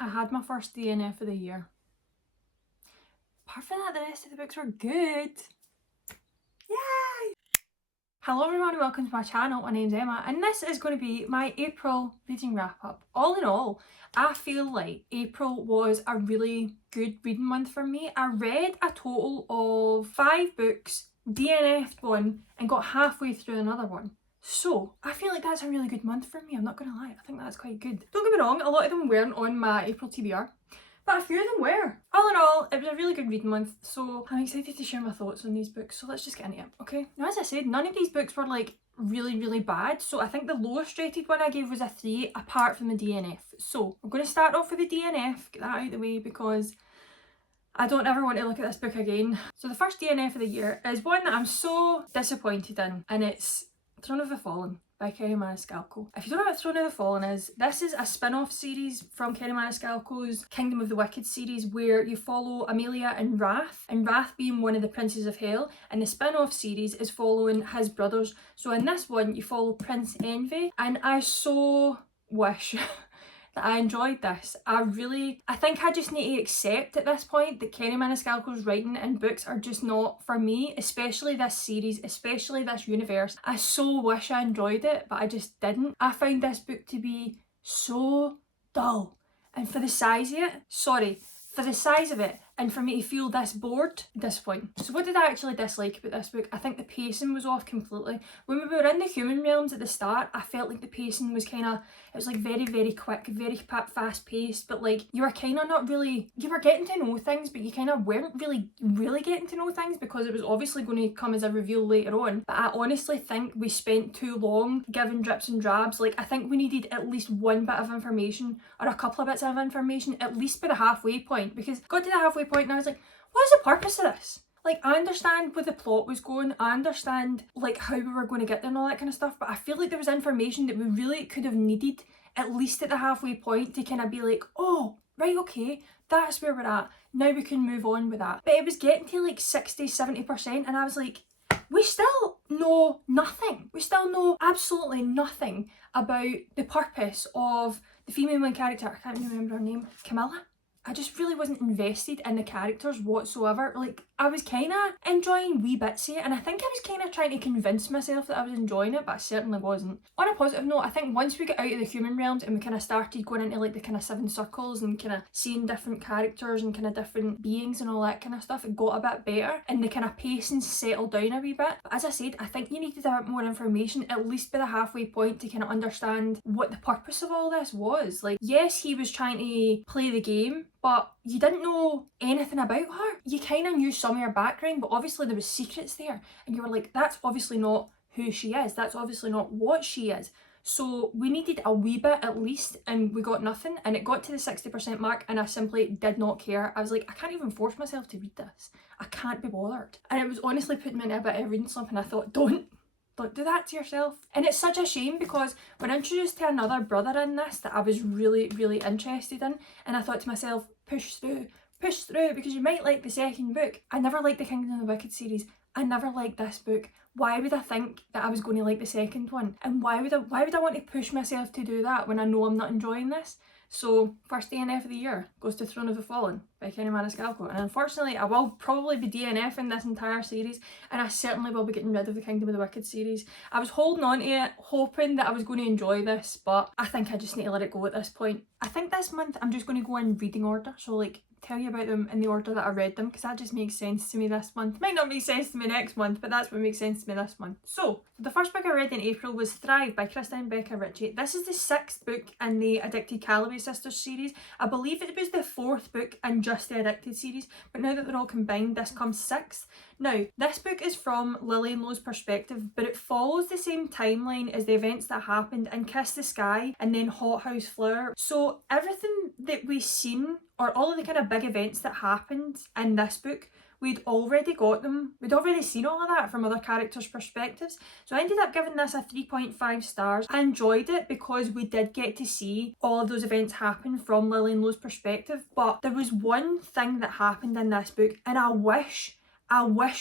I had my first DNF of the year. Apart from that, the rest of the books were good. Yay! Hello everyone and welcome to my channel. My name's Emma and this is going to be my April reading wrap up. All in all, I feel like April was a really good reading month for me. I read a total of 5 books, DNF'd one and got halfway through another one. So I feel like that's a really good month for me, I'm not going to lie. I think that's quite good. Don't get me wrong, a lot of them weren't on my April TBR, but a few of them were. All in all, it was a really good reading month, so I'm excited to share my thoughts on these books, so let's just get into it, okay? Now, as I said, none of these books were like really bad, so I think the lowest rated one I gave was a 3, apart from the DNF. So I'm going to start off with the DNF, get that out of the way, because I don't ever want to look at this book again. So the first DNF of the year is one that I'm so disappointed in, and it's Throne of the Fallen by Kerry Maniscalco. If you don't know what Throne of the Fallen is, this is a spin-off series from Kerry Maniscalco's Kingdom of the Wicked series, where you follow Amelia and Wrath being one of the princes of hell, and the spin-off series is following his brothers. So in this one you follow Prince Envy, and I so wish that I enjoyed this. I think I just need to accept at this point that Kerry Maniscalco's writing and books are just not for me, especially this series, especially this universe. I so wish I enjoyed it, but I just didn't. I found this book to be so dull, and for the size of it, and for me to feel this bored, disappointing. So what did I actually dislike about this book? I think the pacing was off completely. When we were in the human realms at the start, I felt like the pacing was kind of, it was like very quick, very fast paced, but like you were kind of not really, you were getting to know things, but you kind of weren't really getting to know things, because it was obviously going to come as a reveal later on. But I honestly think we spent too long giving drips and drabs. Like, I think we needed at least one bit of information, or a couple of bits of information, at least by the halfway point, because I got to the halfway point and I was like, what is the purpose of this? Like, I understand where the plot was going, I understand like how we were going to get there and all that kind of stuff, but I feel like there was information that we really could have needed at least at the halfway point to kind of be like, oh, right, okay, that's where we're at, now we can move on with that. But it was getting to like 60-70% and I was like, we still know nothing. We still know absolutely nothing about the purpose of the female main character. I can't remember her name. Camilla? I just really wasn't invested in the characters whatsoever. Like, I was kind of enjoying wee bits of it, and I think I was kind of trying to convince myself that I was enjoying it, but I certainly wasn't. On a positive note, I think once we got out of the human realms and we kind of started going into like the kind of 7 circles and kind of seeing different characters and kind of different beings and all that kind of stuff, it got a bit better and the kind of pacing settled down a wee bit. But as I said, I think you needed a bit more information, at least by the halfway point, to kind of understand what the purpose of all this was. Like, yes, he was trying to play the game, but you didn't know anything about her. You kind of knew some of her background, but obviously there was secrets there, and you were like, that's obviously not who she is, that's obviously not what she is. So we needed a wee bit at least, and we got nothing, and it got to the 60% mark and I simply did not care. I was like, I can't even force myself to read this, I can't be bothered. And it was honestly putting me in a bit of a reading slump, and I thought, don't do that to yourself. And it's such a shame, because we're introduced to another brother in this that I was really interested in, and I thought to myself, push through, because you might like the second book. I never liked the Kingdom of the Wicked series, I never liked this book. Why would I think that I was going to like the second one? And why would I want to push myself to do that when I know I'm not enjoying this? So first DNF of the year goes to Throne of the Fallen by Kerry Maniscalco, and unfortunately I will probably be DNFing this entire series, and I certainly will be getting rid of the Kingdom of the Wicked series. I was holding on to it, hoping that I was going to enjoy this, but I think I just need to let it go at this point. I think this month I'm just going to go in reading order, so like tell you about them in the order that I read them, because that just makes sense to me this month. Might not make sense to me next month, but that's what makes sense to me this month. So the first book I read in April was Thrive by Kristen Becca Ritchie. This is the 6th book in the Addicted Calloway Sisters series. I believe it was the 4th book in just the Addicted series, but now that they're all combined, this comes 6th. Now, this book is from Lily and Lo's perspective, but it follows the same timeline as the events that happened in Kiss the Sky and then Hothouse Flower. So everything that we've seen, or all of the kind of big events that happened in this book, we'd already got them. We'd already seen all of that from other characters' perspectives. So I ended up giving this a 3.5 stars. I enjoyed it because we did get to see all of those events happen from Lily and Lo's perspective. But there was one thing that happened in this book, and I wish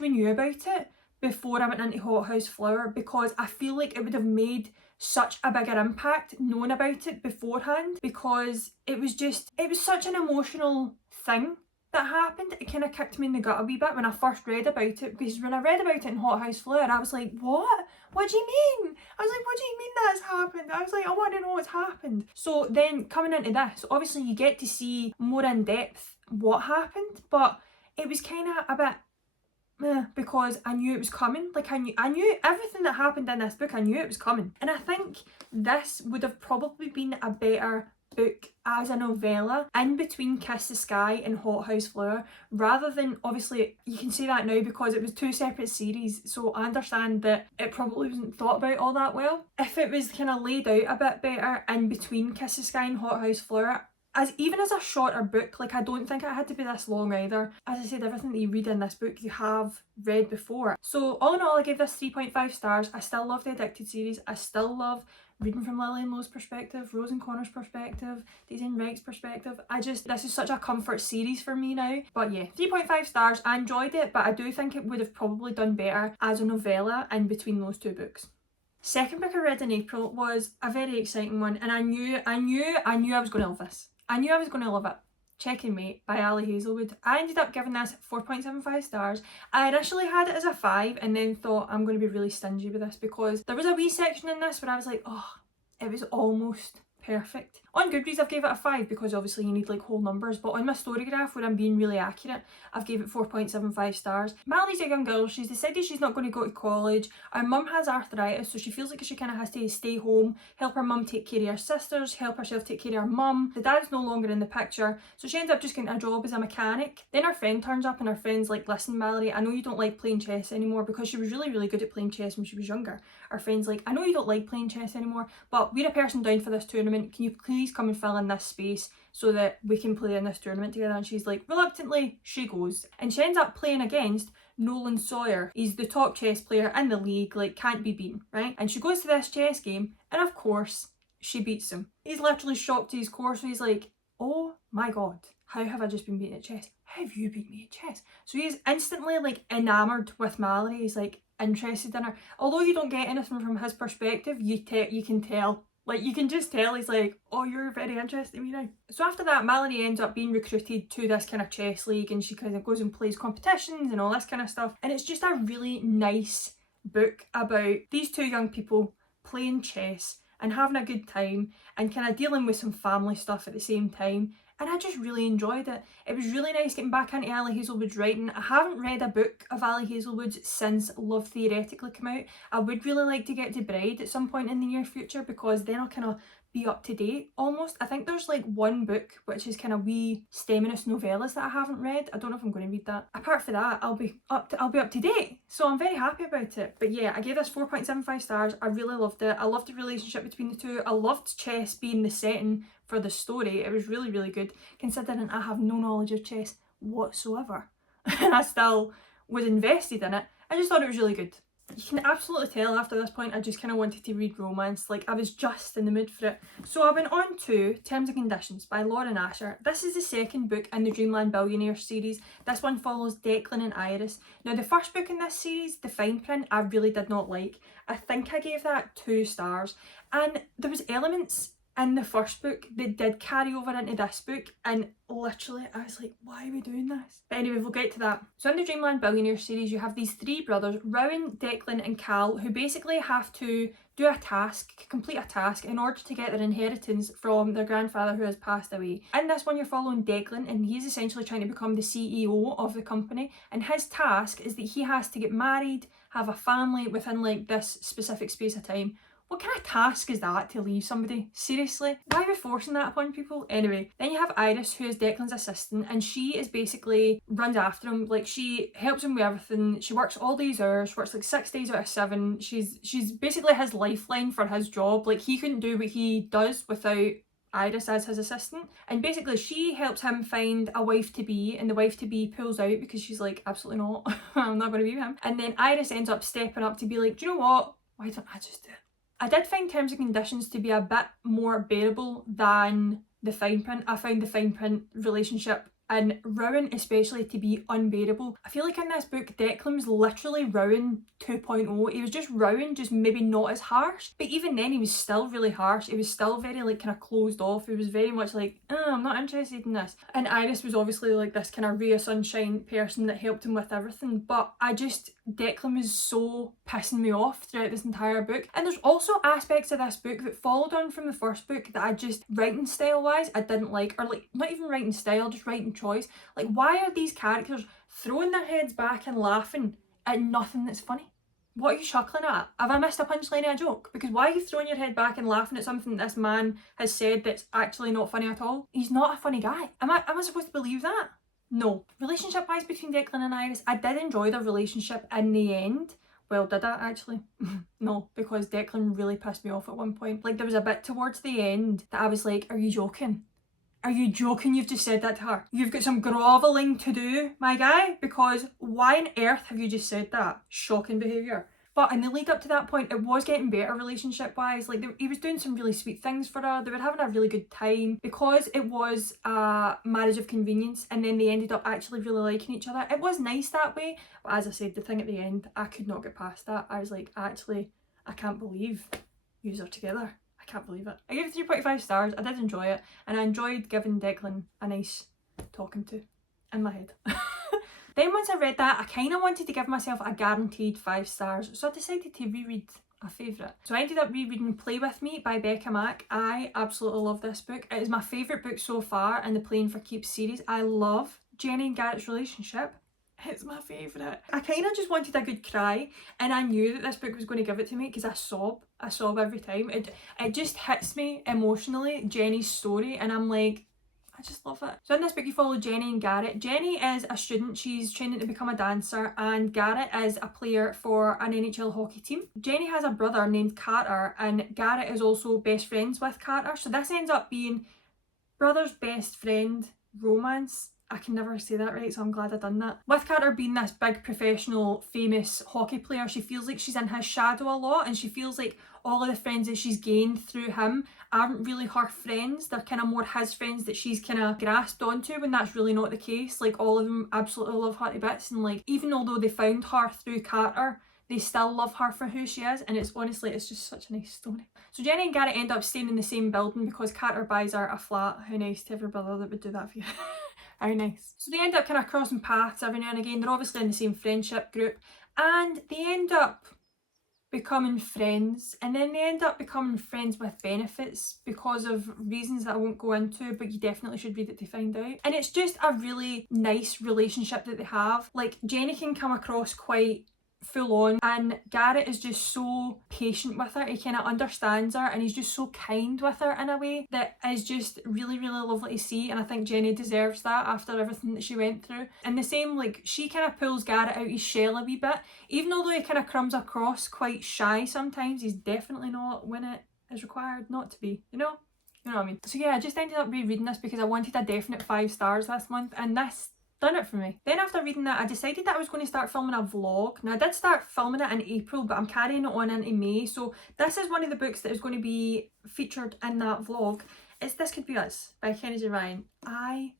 we knew about it before I went into Hothouse Flower, because I feel like it would have made such a bigger impact knowing about it beforehand, because it was such an emotional thing that happened. It kind of kicked me in the gut a wee bit when I first read about it, because when I read about it in Hothouse Fleur, I was like, what? What do you mean? I was like, what do you mean that's happened? I was like, I want to know what's happened. So then coming into this, obviously you get to see more in depth what happened, but it was kind of a bit because I knew it was coming. Like I knew everything that happened in this book, I knew it was coming. And I think this would have probably been a better book as a novella in between Kiss the Sky and Hothouse Fleur, rather than, obviously you can say that now because it was two separate series, so I understand that it probably wasn't thought about all that well. If it was kind of laid out a bit better in between Kiss the Sky and Hothouse Fleur, even as a shorter book, like I don't think it had to be this long either. As I said, everything that you read in this book you have read before. So all in all, I gave this 3.5 stars. I still love the Addicted series. I still love reading from Lily and Lo's perspective, Rose and Connor's perspective, Daisy and Reg's perspective. This is such a comfort series for me now. But yeah, 3.5 stars. I enjoyed it, but I do think it would have probably done better as a novella in between those two books. Second book I read in April was a very exciting one, and I knew I was going to love this. I knew I was going to love it. Checking Mate by Ali Hazelwood. I ended up giving this 4.75 stars. I initially had it as a 5 and then thought I'm going to be really stingy with this, because there was a wee section in this where I was like, oh, it was almost perfect. On GoodReads I've gave it a 5 because obviously you need like whole numbers, but on my story graph where I'm being really accurate, I've gave it 4.75 stars. Mallory's a young girl, she's decided she's not going to go to college. Her mum has arthritis, so she feels like she kind of has to stay home, help her mum take care of her sisters, help herself take care of her mum. The dad's no longer in the picture, so she ends up just getting a job as a mechanic. Then her friend turns up and her friend's like, listen Mallory, I know you don't like playing chess anymore, because she was really good at playing chess when she was younger. Her friend's like, I know you don't like playing chess anymore, but we're a person down for this tournament, can you please come and fill in this space so that we can play in this tournament together? And she's like, reluctantly she goes, and she ends up playing against Nolan Sawyer. He's the top chess player in the league, like can't be beaten, right? And she goes to this chess game and of course she beats him. He's literally shocked to his core, so he's like, oh my god, how have I just been beaten at chess? How have you beat me at chess? So he's instantly like enamoured with Mallory. He's like interested in her. Although you don't get anything from his perspective, you can tell. Like, you can just tell he's like, oh, you're very interested in me now. So after that, Mallory ends up being recruited to this kind of chess league, and she kind of goes and plays competitions and all this kind of stuff. And it's just a really nice book about these two young people playing chess and having a good time and kind of dealing with some family stuff at the same time. And I just really enjoyed it. It was really nice getting back into Ali Hazelwood's writing. I haven't read a book of Ali Hazelwood's since Love Theoretically came out. I would really like to get to Bride at some point in the near future, because then I'll kind of be up to date almost. I think there's like one book which is kind of wee Steminist novellas that I haven't read. I don't know if I'm going to read that. Apart from that, I'll be up to date. So I'm very happy about it. But yeah, I gave this 4.75 stars. I really loved it. I loved the relationship between the two. I loved chess being the setting for the story. It was really good, considering I have no knowledge of chess whatsoever. And I still was invested in it. I just thought it was really good. You can absolutely tell after this point I just kind of wanted to read romance. Like, I was just in the mood for it. So I went on to Terms and Conditions by Lauren Asher. This is the second book in the Dreamland Billionaire series. This one follows Declan and Iris. Now, the first book in this series, The Fine Print, I really did not like. I think I gave that 2 stars. And there was elements in the first book that did carry over into this book, and literally I was like, why are we doing this? But anyway, we'll get to that. So in the Dreamland Billionaire series, you have these 3 brothers, Rowan, Declan and Cal, who basically have to do a task, complete a task in order to get their inheritance from their grandfather who has passed away. In this one, you're following Declan, and he's essentially trying to become the CEO of the company, and his task is that he has to get married, have a family within like this specific space of time. What kind of task is that to leave somebody? Seriously? Why are we forcing that upon people? Anyway, then you have Iris, who is Declan's assistant, and she is basically runs after him. Like, she helps him with everything. She works all these hours, works like 6 days out of 7. She's basically his lifeline for his job. Like, he couldn't do what he does without Iris as his assistant, and basically she helps him find a wife-to-be, and the wife-to-be pulls out because she's like, absolutely not, I'm not going to be with him. And then Iris ends up stepping up to be like, do you know what? Why don't I just do it? I did find Terms and Conditions to be a bit more bearable than The Fine Print. I found The Fine Print relationship and Rowan especially to be unbearable. I feel like in this book Declan was literally Rowan 2.0. He was just Rowan, just maybe not as harsh, but even then he was still really harsh. He was still very like kind of closed off. He was very much like, oh, I'm not interested in this. And Iris was obviously like this kind of ray of sunshine person that helped him with everything, but Declan was so pissing me off throughout this entire book. And there's also aspects of this book that followed on from the first book that I just, writing style wise, I didn't like, or like not even writing style, just writing choice. Like, why are these characters throwing their heads back and laughing at nothing that's funny? What are you chuckling at? Have I missed a punchline of a joke? Because why are you throwing your head back and laughing at something that this man has said that's actually not funny at all? He's not a funny guy. Am I supposed to believe that? No. Relationship wise between Declan and Iris, I did enjoy their relationship in the end. Well, did I actually? No, because Declan really pissed me off at one point. Like, there was a bit towards the end that I was like, are you joking? Are you joking you've just said that to her? You've got some grovelling to do, my guy, because why on earth have you just said that? Shocking behaviour. But in the lead up to that point, it was getting better relationship wise. Like, he was doing some really sweet things for her. They were having a really good time because it was a marriage of convenience, and then they ended up actually really liking each other. It was nice that way, but as I said, the thing at the end, I could not get past that. I was like, actually, I can't believe yous are together. I can't believe it. I gave it 3.5 stars. I did enjoy it, and I enjoyed giving Declan a nice talking to in my head. Then once I read that, I kind of wanted to give myself a guaranteed 5 stars, so I decided to reread a favourite. So I ended up rereading Play With Me by Becca Mack. I absolutely love this book. It is my favourite book so far in the Playing for Keeps series. I love Jenny and Garrett's relationship. It's my favourite. I kind of just wanted a good cry, and I knew that this book was going to give it to me because I sob every time. It just hits me emotionally, Jenny's story, and I'm like, I just love it. So in this book you follow Jenny and Garrett. Jenny is a student, she's training to become a dancer, and Garrett is a player for an NHL hockey team. Jenny has a brother named Carter, and Garrett is also best friends with Carter, so this ends up being brother's best friend romance. I can never say that right, so I'm glad I've done that. With Carter being this big professional famous hockey player, she feels like she's in his shadow a lot, and she feels like all of the friends that she's gained through him aren't really her friends. They're kind of more his friends that she's kind of grasped onto, when that's really not the case. Like, all of them absolutely love her to bits, and like, even although they found her through Carter, they still love her for who she is, and it's honestly, it's just such a nice story. So Jenny and Garrett end up staying in the same building because Carter buys her a flat. How nice to have your brother that would do that for you. How nice. So they end up kind of crossing paths every now and again. They're obviously in the same friendship group, and they end up becoming friends, and then they end up becoming friends with benefits because of reasons that I won't go into, but you definitely should read it to find out. And it's just a really nice relationship that they have. Like, Jenny can come across quite full on, and Garrett is just so patient with her. He kind of understands her, and he's just so kind with her in a way that is just really, really lovely to see. And I think Jenny deserves that after everything that she went through. And the same, like, she kind of pulls Garrett out his shell a wee bit, even although he kind of comes across quite shy sometimes. He's definitely not when it is required not to be, you know what I mean. So yeah, I just ended up rereading this because I wanted a definite 5 stars this month, and this done it for me. Then after reading that, I decided that I was going to start filming a vlog. Now, I did start filming it in April, but I'm carrying it on into May, so this is one of the books that is going to be featured in that vlog. It's This Could Be Us by Kennedy Ryan. I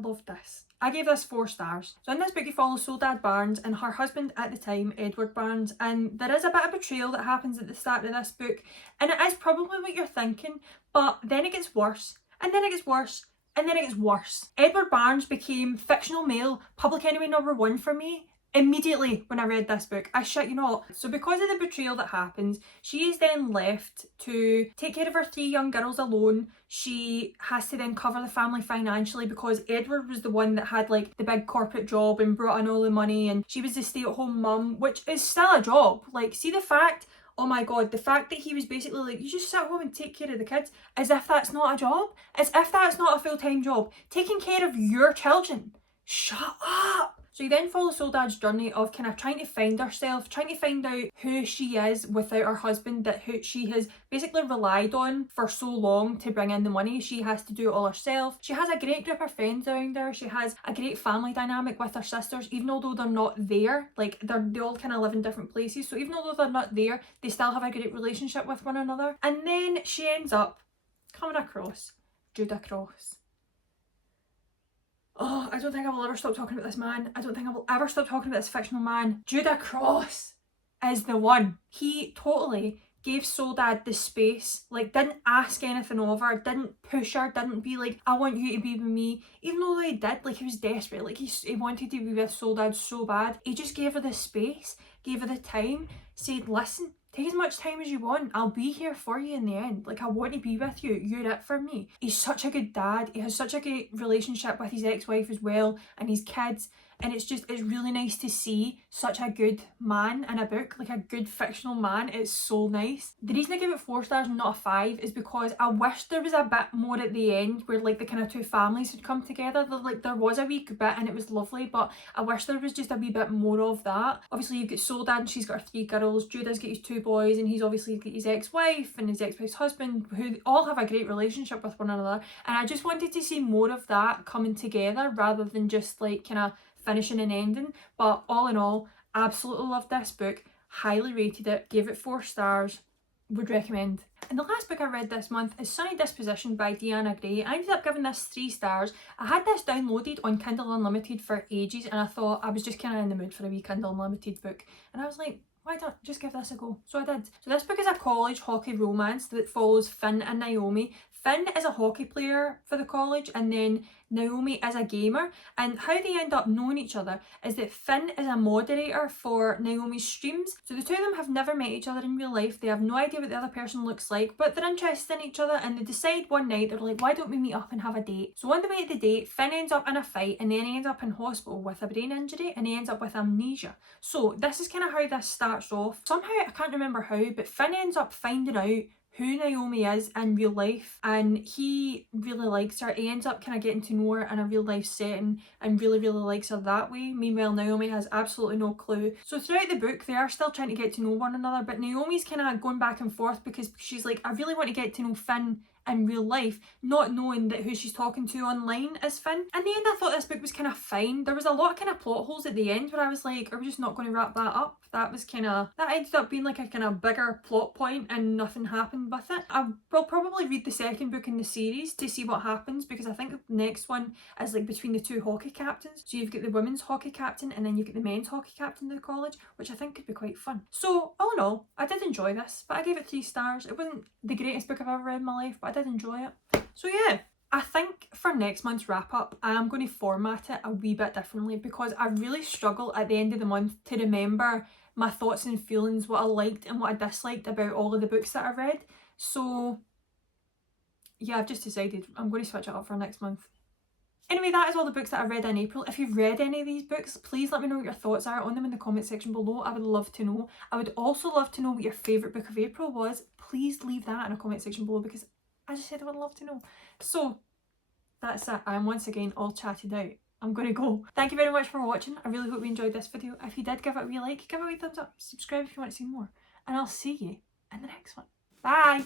loved this. I gave this 4 stars. So in this book you follow Soledad Barnes and her husband at the time, Edward Barnes, and there is a bit of betrayal that happens at the start of this book, and it is probably what you're thinking, but then it gets worse, and then it gets worse, and then it gets worse. Edward Barnes became fictional male public enemy #1 for me immediately when I read this book. I shit you not. So because of the betrayal that happens, she is then left to take care of her 3 young girls alone. She has to then cover the family financially because Edward was the one that had like the big corporate job and brought in all the money, and she was the stay-at-home mum, which is still a job. Like, see the fact, oh my god, the fact that he was basically like, you just sit home and take care of the kids, as if that's not a job, as if that's not a full-time job. Taking care of your children. Shut up. So you then follow Soledad's journey of kind of trying to find herself, trying to find out who she is without her husband, that who she has basically relied on for so long to bring in the money. She has to do it all herself. She has a great group of friends around her. She has a great family dynamic with her sisters, even although they're not there. Like, they all kind of live in different places. So even although they're not there, they still have a great relationship with one another. And then she ends up coming across Judah Cross. Oh, I don't think I will ever stop talking about this man. I don't think I will ever stop talking about this fictional man. Judah Cross is the one. He totally gave Soledad the space, like didn't ask anything of her, didn't push her, didn't be like, I want you to be with me, even though he did, like he was desperate, like he wanted to be with Soledad so bad. He just gave her the space, gave her the time, said, listen, take as much time as you want, I'll be here for you in the end, like I want to be with you, you're it for me. He's such a good dad, he has such a great relationship with his ex-wife as well, and his kids. And it's really nice to see such a good man in a book, like a good fictional man. It's so nice. The reason I give it 4 stars and not a 5 is because I wish there was a bit more at the end where like the kind of two families had come together. Like there was a wee bit and it was lovely, but I wish there was just a wee bit more of that. Obviously you've got Soledad and she's got her 3 girls, Judah's got his 2 boys, and he's obviously got his ex-wife and his ex-wife's husband, who all have a great relationship with one another. And I just wanted to see more of that coming together rather than just like kind of finishing and ending. But all in all, absolutely loved this book, highly rated it, gave it 4 stars, would recommend. And the last book I read this month is Sunny Disposition by Deanna Gray. I ended up giving this 3 stars. I had this downloaded on Kindle Unlimited for ages and I thought I was just kind of in the mood for a wee Kindle Unlimited book, and I was like, why don't just give this a go? So I did. So this book is a college hockey romance that follows Finn and Naomi. Finn is a hockey player for the college and then Naomi is a gamer, and how they end up knowing each other is that Finn is a moderator for Naomi's streams. So the two of them have never met each other in real life, they have no idea what the other person looks like, but they're interested in each other and they decide one night, they're like, why don't we meet up and have a date? So on the way to the date, Finn ends up in a fight and then he ends up in hospital with a brain injury and he ends up with amnesia. So this is kind of how this starts off. Somehow, I can't remember how, but Finn ends up finding out who Naomi is in real life and he really likes her. He ends up kind of getting to know her in a real life setting and really likes her that way. Meanwhile, Naomi has absolutely no clue. So throughout the book they are still trying to get to know one another, but Naomi's kind of going back and forth because she's like, I really want to get to know Finn in real life, not knowing that who she's talking to online is Finn. In the end, I thought this book was kind of fine. There was a lot of kind of plot holes at the end where I was like, are we just not going to wrap that up? That ended up being like a kind of bigger plot point and nothing happened with it. I will probably read the second book in the series to see what happens, because I think the next one is like between the 2 hockey captains. So you've got the women's hockey captain and then you've got the men's hockey captain of the college, which I think could be quite fun. So all in all, I did enjoy this, but I gave it 3 stars. It wasn't the greatest book I've ever read in my life, but I did enjoy it. So yeah, I think for next month's wrap up, I am going to format it a wee bit differently because I really struggle at the end of the month to remember my thoughts and feelings, what I liked and what I disliked about all of the books that I read. So yeah, I've just decided I'm going to switch it up for next month. Anyway, that is all the books that I read in April. If you've read any of these books, please let me know what your thoughts are on them in the comment section below. I would love to know. I would also love to know what your favourite book of April was. Please leave that in a comment section below because I just said I would love to know. So that's it. I'm once again all chatted out. I'm going to go. Thank you very much for watching. I really hope you enjoyed this video. If you did, give it a wee like, give it a wee thumbs up, subscribe if you want to see more. And I'll see you in the next one. Bye!